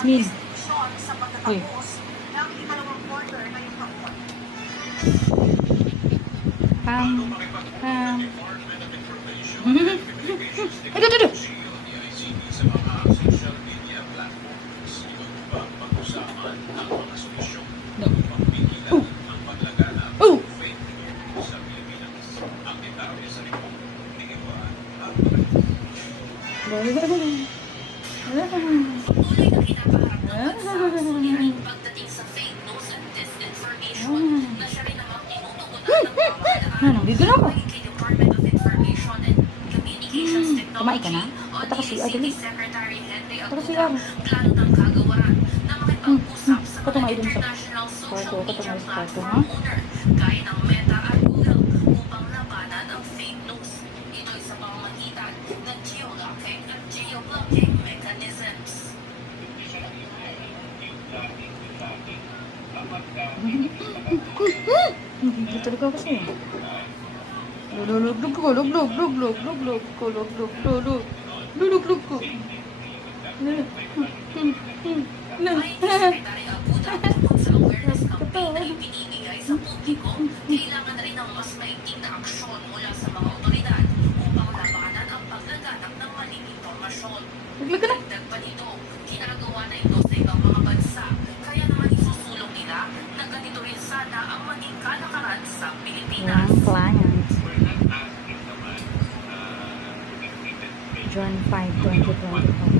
Jasmine. Uy. Pam. Pam. Ito. Oh. Patuloy na kinapaharap ng bansa pagdating sa fake news and disinformation na siya rin namang tinutugunan ng pamahalaan Bigla ako. kay Department of Information and Communications Kumain ka na? Technology o Punta ka siya, DICT dali. Secretary Henry Punta ka Aguda siya. plano ng kagawaran na makipag-usap sa mga Patungo dun sa international social kwarto, media patungo sa kwarto, platform owner gaya ng Meta at Google upang labanan ang fake news. Ito'y sa pamamagitan ng geolocking at geoblocking mechanisms. Hindi talaga kasi. Luluglug ko, luglug ko, luluglug ko. May Secretary Aguda tungkol sa awareness campaign na ibinibigay sa publiko, kailangan na rin ng mas maigting na aksyon mula sa mga otoridad upang labanan ang paglaganap ng maling impormasyon. Dagdag pa nito, ginagawa na ito sa ibang mga bansa, kaya naman isusulong nila na ganito rin sana ang maging kalakaran sa Pilipinas. One client. June 5, 2025.